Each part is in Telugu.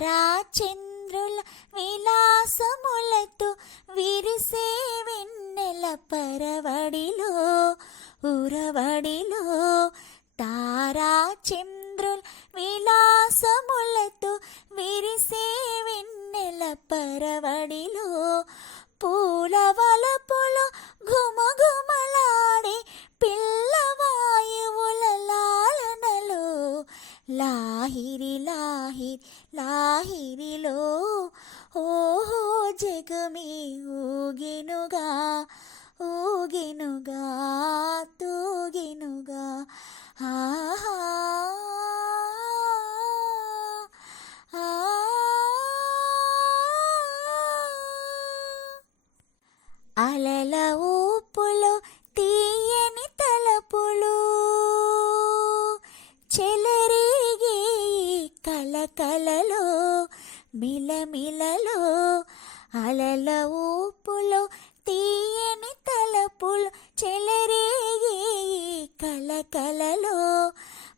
తారా చంద్రుల విలాసములతో విరిసే వెన్నెల పరవడిలో ఉరవడిలో తారా చంద్రుల విలాసములతో విరిసే వెన్నెల పరవడిలో పూల లాహిరి లాహిరి లాహిరిలో ఓహో జగమే ఊగినుగా ఊగినుగా తూగినుగా. ఆహా అలల ఊపులో తీయని తలపులు చెలరేగే కలకలలో మిలమిలలో అలల ఊపులో తీయని తలపులు చెలరేగే కలకలలో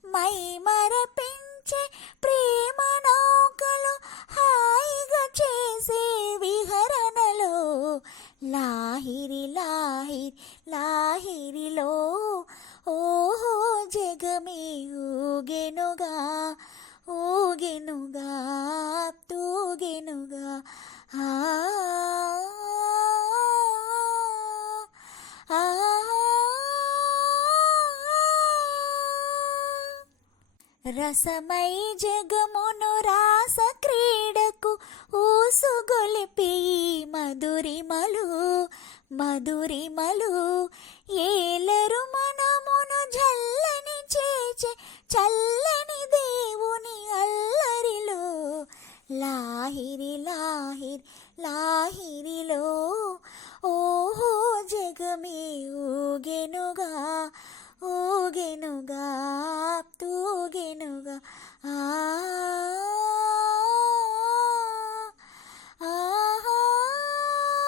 మై మరపించే ప్రేమ నౌకలు హాయిగా చేసే విహరణలో. లాహిరి లాహిరి లా రసమై జగమును రాస క్రీడకు